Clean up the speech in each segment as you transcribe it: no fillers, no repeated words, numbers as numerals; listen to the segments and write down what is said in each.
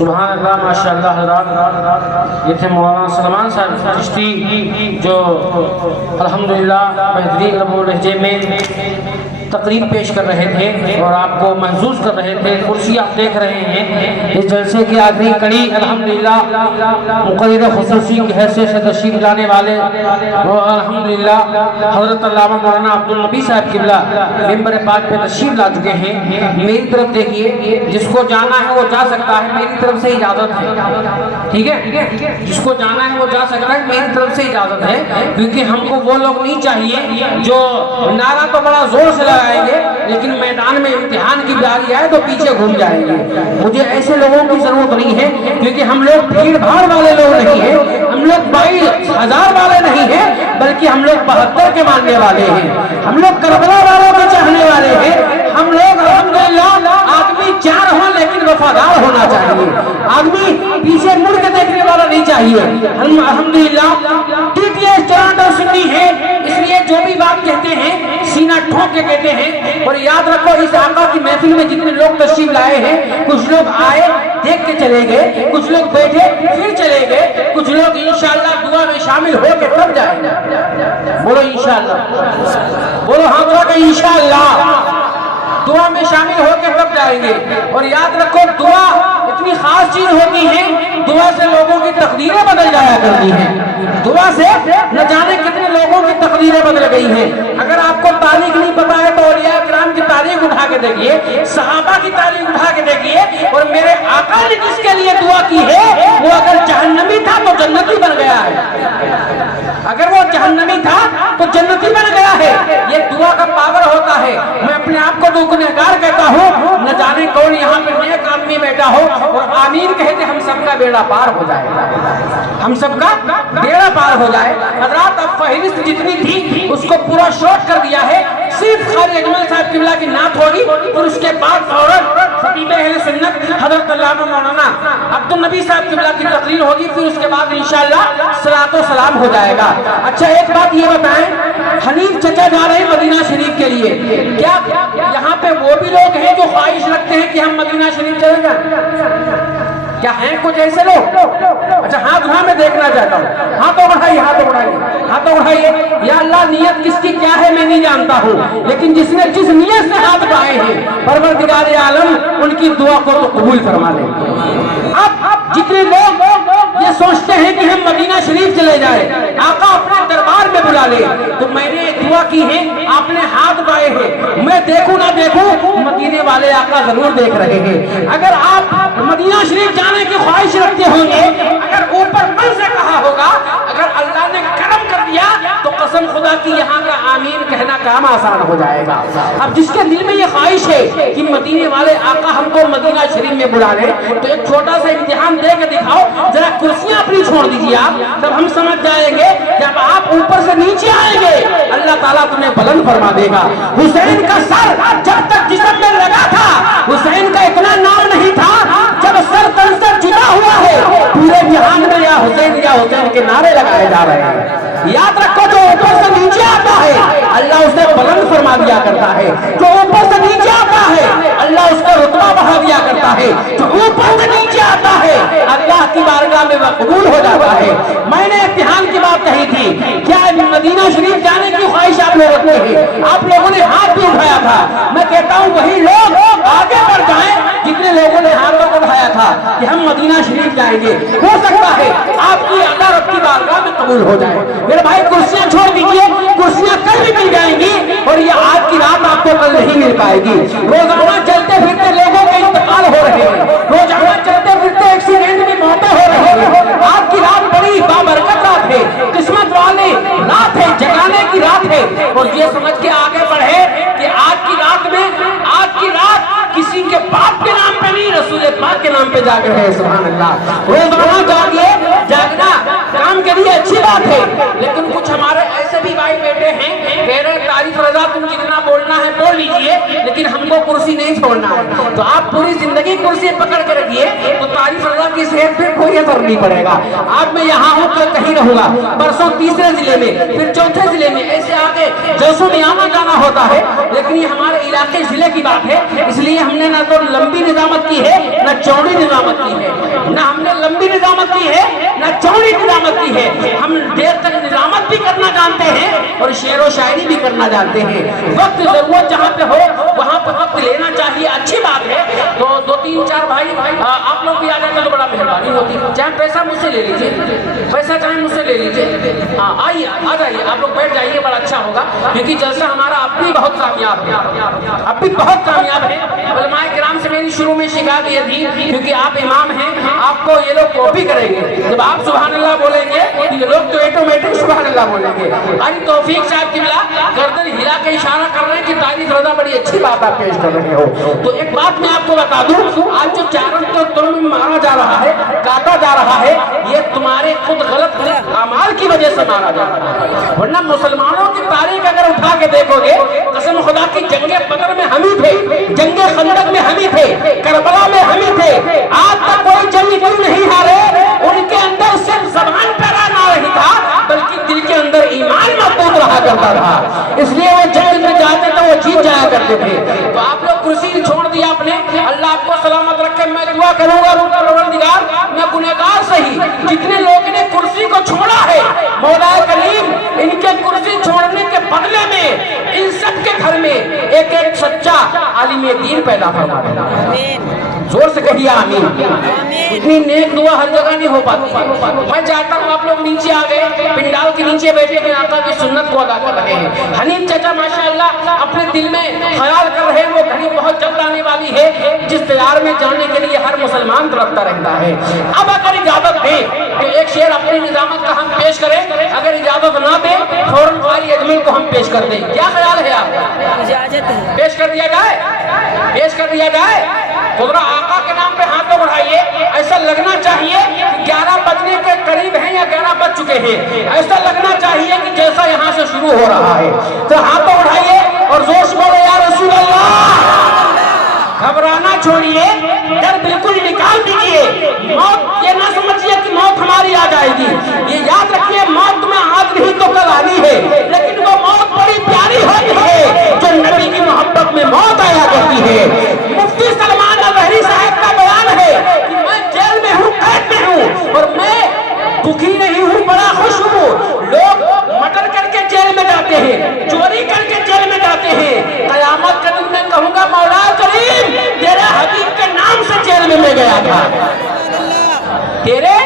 سبحان اللہ ماشاء اللہ حضرات، یہ تھے مولانا سلمان صاحب چشتی جو الحمدللہ بہترین لب لہجے میں تقریر پیش کر رہے تھے اور آپ کو محظوظ کر رہے تھے۔ کرسی آپ دیکھ رہے ہیں، اس جلسے کی آخری کڑی الحمدللہ مقرر خصوصی کی حیثیت سے تشریف لانے والے اور الحمدللہ حضرت علامہ مولانا عبدالنبی صاحب قبلہ ممبر پاک پہ تشریف لا چکے ہیں۔ میری طرف دیکھیے، جس کو جانا ہے وہ جا سکتا ہے، میری طرف سے اجازت ہے، ٹھیک ہے؟ جس کو جانا ہے وہ جا سکتا ہے، میری طرف سے اجازت ہے، کیونکہ ہم کو وہ لوگ نہیں چاہیے جو نعرہ تو بڑا زور سے لگائیں گے لیکن میدان میں امتحان کی باری آئے تو پیچھے گھوم جائیں گے۔ مجھے ایسے لوگوں کی ضرورت نہیں ہے، کیونکہ ہم لوگ بھیڑ بھاڑ والے لوگ نہیں ہیں، ہم لوگ 22,000 والے نہیں ہیں، بلکہ ہم لوگ 72 کے ماننے والے ہیں، ہم لوگ کربلا والوں کے چاہنے والے ہیں، ہم لوگ الحمدللہ آدمی 4 ہوں لیکن وفادار ہونا چاہیے، آدمی پیچھے مڑ کے دیکھنے والا نہیں چاہیے۔ ہم الحمدللہ TTS ٹورانٹو سنی ہے، اس لیے جو بھی بات کہتے ہیں سینہ ٹھوک کے کہتے ہیں۔ اور یاد رکھو، اس آقا کی محفل میں جتنے لوگ تشریف لائے ہیں، کچھ لوگ آئے دیکھ کے چلے گئے، کچھ لوگ بیٹھے پھر چلے گئے، کچھ لوگ انشاءاللہ دعا میں شامل ہو کے تب جائیں گے۔ بولو انشاءاللہ، بولو ہاں دعا کہ انشاءاللہ دعا میں شامل ہو کے تب جائیں گے۔ اور یاد رکھو، دعا اتنی خاص چیز ہوتی ہے، دعا سے لوگوں کی تقدیریں بدل جایا کرتی ہیں، دعا سے نہ جانے کتنے لوگوں کی تقدیریں بدل گئی ہیں۔ اگر آپ کو تاریخ نہیں پتا ہے تو اولیاء کرام کی تاریخ اٹھا کے دیکھیے، صحابہ کی تاریخ اٹھا کے دیکھیے، اور میرے آقا نے جس کے لیے دعا کی ہے وہ اگر جہنمی تھا تو جنتی بن گیا ہے، اگر وہ جہنمی تھا تو جنتی بن گیا ہے۔ یہ دعا کا پاور ہوتا ہے۔ میں اپنے آپ کو تو گنہگار کہتا ہوں، نہ جانے کون یہاں پہ نیک آدمی بیٹھا ہو اور آمین کہتے ہم سب کا بیڑا پار ہو جائے، ہم سب کا بیڑا پار ہو جائے۔ حضرات اب فہرست جتنی تھی اس کو پورا شارٹ کر دیا ہے، صرف خالد اجمل صاحب قبلہ کی نعت ہوگی، اور اس کے بعد فوراً خطیب اہل سنت حضرت علامہ مولانا عبدالنبی صاحب قبلہ کی تقریر ہوگی، پھر اس کے بعد انشاءاللہ صلاۃ و سلام ہو جائے گا۔ اچھا ایک بات یہ بتائیں، حنیف چچا جا رہے ہیں مدینہ شریف کے لیے، کیا یہاں پہ وہ بھی لوگ ہیں جو خواہش رکھتے ہیں کہ ہم مدینہ شریف چلے جائیں؟ کیا ہیں کچھ ایسے لوگ؟ اچھا ہاتھ اٹھا میں دیکھنا چاہتا ہوں، ہاتھوں بڑھائیے، ہاتھوں بڑھائیے، ہاتھوں بڑھائیے۔ یا اللہ نیت کس کی کیا ہے میں نہیں جانتا ہوں، لیکن جس نے جس نیت سے ہاتھ اٹھائے ہیں پروردگار عالم ان کی دعا کو تو قبول فرما لے۔ اب جتنے لوگ یہ سوچتے ہیں کہ ہم مدینہ شریف چلے جائیں، آقا اپنے دربار میں بلا لے، تو میں نے دعا کی ہے، آپ نے ہاتھ اٹھائے ہیں، میں دیکھوں نہ دیکھوں مدینے والے آقا ضرور دیکھ رہے ہیں۔ اگر آپ مدینہ شریف جانے کی خواہش رکھتے ہوں گے، اگر اوپر من سے کہا ہوگا، اگر اللہ نے کرم کر دیا تو قسم خدا کی یہاں کا آمین کہنا کام آسان ہو جائے گا۔ اب جس کے دل میں یہ خواہش ہے کہ مدینے والے آقا ہم کو مدینہ شریف میں بلا لیں، تو ایک چھوٹا سا امتحان دے کے دکھاؤ، ذرا کرسیاں اپنی چھوڑ دیجیے آپ، تب ہم سمجھ جائیں گے جب آپ اوپر سے نیچے آئیں گے اللہ تعالیٰ تمہیں بلند فرما دے گا۔ حسین کا سر جب تک جسم میں لگا تھا حسین کا اتنا نام نہیں تھا، جب سر تن سے جدا ہوا ہے پورے جہان میں یا حسین کے نعرے لگائے جا رہے ہیں۔ یاد رکھو، جو اوپر سے نیچے آتا ہے اللہ اسے بلند فرما دیا کرتا ہے، جو اوپر سے نیچے آتا ہے اللہ اس کا رتبہ بڑھا دیا کرتا ہے، جو اوپر سے نیچے آتا ہے اللہ کی بارگاہ میں مقبول ہو جاتا ہے۔ میں نے امتحان کی بات کہی تھی، کیا مدینہ شریف جانے کی خواہش آپ لوگ رکھتے ہیں؟ آپ لوگوں نے ہاتھ بھی اٹھایا تھا، میں کہتا ہوں وہی لوگ آگے بڑھ جائیں جتنے لوگوں نے ہاتھوں کو اٹھایا تھا کہ ہم مدینہ شریف جائیں گے۔ ہو سکتا ہے آپ کی ادا رب کی بارگاہ میں قبول ہو جائے۔ میرے بھائی کرسیاں چھوڑ دیجیے، کرسیاں کل بھی مل جائیں گی اور یہ آج کی رات آپ کو کل نہیں مل پائے گی۔ روزانہ چلتے پھرتے لوگوں کے انتقال ہو رہے ہیں، روزانہ چلتے پھرتے ایکسیڈنٹ کی موتیں ہو رہی ہیں۔ آج کی رات بڑی بابرکت رات ہے، قسمت والی رات ہے، جگانے کی رات ہے، اور یہ سمجھ کے آگے بڑھے کہ آج کی رات میں، آج کی رات کسی کے باپ کے نام پہ نہیں رسول پاک کے نام پہ جاگ رہے ہیں۔ سبحان اللہ، روزانہ جاگیے، جاگنا کام کے لیے اچھی بات ہے، لیکن کچھ ہمارے ایسے بھی بھائی بیٹے ہیں کہہ رہے تعریف رضا تم جتنا بولنا ہے بول لیجئے لیکن ہم کو کرسی نہیں چھوڑنا ہے، تو آپ پوری زندگی کرسی پکڑ کے رکھیے تو تعریف رضا کی صحت پہ کوئی اثر نہیں پڑے گا۔ آج میں یہاں ہوں تو کہیں رہوں گا، پرسوں تیسرے ضلع میں، پھر چوتھے ضلع میں، ایسے آگے جلسوں میں آنا جانا ہوتا ہے، لیکن یہ ہمارے علاقے ضلع کی بات ہے، اس لیے ہم نے نہ تو لمبی نظامت کی ہے نہ چوڑی نظامت کی ہے۔ و شاعری بھی کرنا جانتے ہیں. وقت ضرورت جہاں پہ ہو وہاں پہ وقت لینا چاہیے, اچھی بات ہے. تو 2-3-4 بھائی آپ لوگ بھی آ جاتے تو بڑا مہربانی ہوتی. چاہے پیسہ مجھ سے لے لیجیے, پیسہ چاہے مجھ سے لے لیجیے. ہاں آئیے, آ جائیے, آپ لوگ بیٹھ جائیے, بڑا اچھا ہوگا. کیونکہ جلسہ ہمارا اب بھی بہت کامیاب ہے, اب بھی بہت کامیاب ہے. علماء کرام سے میری شروع میں شکایت یہ تھی, کیونکہ آپ امام ہیں, آپ کو یہ لوگ کاپی کریں گے. جب آپ سبحان اللہ بولیں گے یہ لوگ تو ایٹومیٹک سبحان اللہ بولیں گے. آج توفیق صاحب قبلہ گردن ہلا کے اشارہ کر رہے ہیں کہ تاریخ رضا بڑی اچھی بات آپ پیش کر رہے ہو. تو ایک بات میں آپ کو بتا دوں, آج جو چاروں کو تم مارا جا رہا ہے, کاٹا جا رہا ہے, یہ تمہارے خود غلط اعمال کی وجہ سے مارا جا رہا ہے. ورنہ مسلمانوں کی تاریخ اگر اٹھا کے دیکھو گے, قسم خدا کی جنگ بدر میں ہم ہی تھے, جنگ خندق میں ہم ہی تھے, کربلا میں ہم ہی تھے. آج تک کوئی جنگ کیوں نہیں ہارے؟ ان کے اندر صرف زبان پہ نہ رہی تھا, بلکہ دل کے اندر ایمان محفوظ رہا کرتا تھا. اس لیے وہ جنگ میں جاتے تو وہ جیت جایا کرتے تھے. تو آپ لوگ کرسی چھوڑ دیا آپ نے, اللہ آپ کو سلامت رکھے. میں دعا کروں گا پروردگار, میں گنہگار سہی, جتنے لوگ نے کرسی کو چھوڑا ہے, مولا کریم ان کے کرسی چھوڑنے کے بدلے میں ان سب کے گھر میں ایک ایک سچا عالم دین پیدا فرما دے. زور سے کہیے آمین. اتنی نیک دعا ہر جگہ نہیں ہو پاتی. میں چاہتا ہوں آپ لوگ نیچے آ گئے, پنڈال کے نیچے بیٹھے ہوئے آقا کی سنت کو ادا کر رہے ہیں. حنیف چچا ماشاءاللہ اپنے دل میں خیال کر رہے ہیں, وہ گھڑی بہت جلد آنے والی ہے جس تیار میں جانے کے لیے ہر مسلمان تڑپتا رہتا ہے. اب اگر اجازت دے تو ایک شعر اپنی نظامت کا ہم پیش کریں, اگر اجازت نہ دے فوراً قاری اجمل کو ہم پیش کر دیں. کیا خیال ہے آپ کا؟ اجازت ہے, پیش کر دیا جائے, پیش کر دیا جائے. خدا آقا کے نام پہ ہاتھ بڑھائیے. ایسا لگنا چاہیے کہ 11 بجنے کے قریب ہیں یا 11 بج چکے ہیں. ایسا لگنا چاہیے کہ جیسا یہاں سے شروع ہو رہا ہے. تو ہاتھ بڑھائیے اور زور سے بولے یا رسول اللہ. گھبرانا چھوڑیے, ڈر بالکل نکال دیجیے. موت یہ نہ سمجھیے کہ موت ہماری آ جائے گی. یہ یاد رکھیے موت میں آج نہیں تو کل آنی ہے, لیکن وہ موت بڑی پیاری ہوتی ہے جو نبی کی محبت میں موت آیا کرتی ہے. مفتی سلمان اظہری صاحب کا بیان ہے کہ میں جیل میں ہوں, قید میں ہوں, اور میں دکھی نہیں ہوں, بڑا خوش ہوں. لوگ مٹر کر کے جیل میں جاتے ہیں, چوری کر کے جیل میں جاتے ہیں. قیامت کے دن میں کہوں گا مولا کریم تیرے حبیب کے نام سے جیل میں میں گیا تھا, تیرے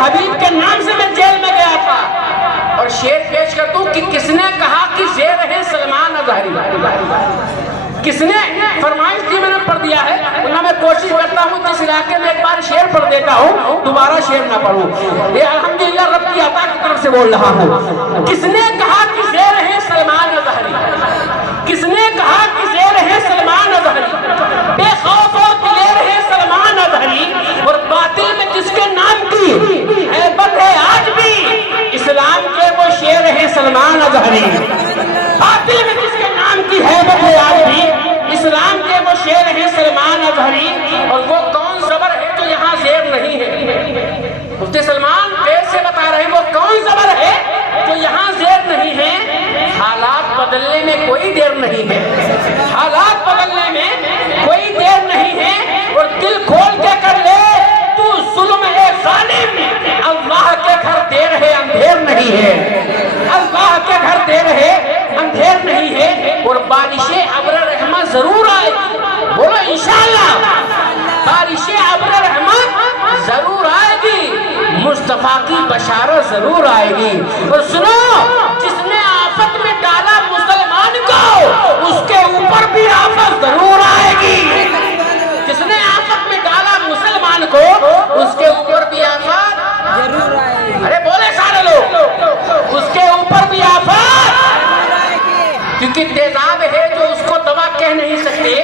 حبیب کے نام سے میں جیل میں گیا تھا. اور شعر پیش کر دوں کہ کس نے کہا کہ زیر ہے سلمان اظہری. کس نے فرمائش دی, میں نے پڑھ دیا ہے. ورنہ میں کوشش کرتا ہوں جس علاقے میں ایک بار شعر پڑھ دیتا ہوں دوبارہ شعر نہ پڑھوں. یہ الحمدللہ رب کی عطا کی طرف سے بول رہا ہوں. کس نے کہا کہ زیر ہے سلمان اظہری, کس نے کہا کہ زیر ہے سلمان اظہری, بے خوف و دلیر ہے سلمان اظہری, اور باطل میں جس کے نام کی ہیبت ہے آج بھی, اسلام کے وہ شیر ہے سلمان اظہری. باطل میں جس کے نام کی ہیبت ہے آج بھی, اسلام کے وہ شیر ہے سلمان اظہری. اور وہ کون زبر ہے جو یہاں زیر نہیں ہے؟ مفتی سلمان پیر سے بتا رہے ہیں وہ کون زبر ہے جو یہاں زیر نہیں ہے. حالات بدلنے میں کوئی دیر نہیں ہے, حالات بدلنے میں کوئی دیر نہیں ہے. اور دل کھول کے کر لے تو ظلم ہے ظالم, اللہ کے گھر دیر ہے اندھیر نہیں ہے, اللہ کے گھر دیر ہے اندھیر نہیں ہے. اور بارش ابر رحمت ضرور آئے گی, بولو انشاءاللہ بارش ابر رحمت ضرور آئے گی, مصطفیٰ کی بشارت ضرور آئے گی. اور سنو, جس نے آفت میں ڈالا مسلمان کو اس کے اوپر بھی آفت ضرور آئے گی. جس نے آفت میں ڈالا مسلمان کو اس کے اوپر بھی آفت ضرور آئے گی. ارے بولے سارے لوگ, اس کے اوپر بھی آفت, کیونکہ تیزاب ہے جو اس کو دوا کہہ نہیں سکتے,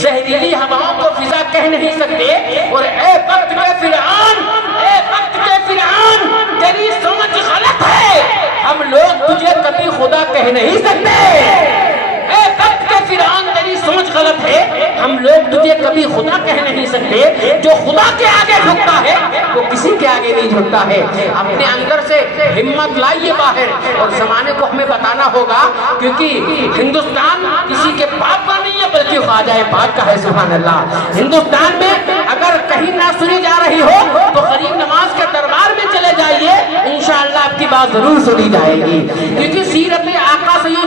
زہریلی ہواؤں کو فضا کہہ نہیں سکتے. اور اے وقت کے فرعون, اے وقت کے فرعون, تیری سمجھ غلط ہے, ہم لوگ تجھے کبھی خدا کہہ نہیں سکتے. اے وقت کے فرعون تیری سمجھ غلط ہے, ہم لوگ تجھے کبھی خدا کہہ نہیں سکتے. جو خدا کے آگے جھکتا ہے وہ کسی کے آگے نہیں جھکتا ہے. اپنے اندر سے ہمت لائیے باہر, اور زمانے کو ہمیں بتانا ہوگا, کیونکہ ہندوستان کسی کے باپ کا نہیں ہے بلکہ خواجہ پاک کا ہے. سبحان اللہ. ہندوستان میں اگر کہیں نہ سنی جا رہی ہو تو غریب نواز کے دربار میں چلے جائیے, انشاءاللہ آپ کی بات ضرور سنی جائے گی. کیونکہ سیرت آقا سید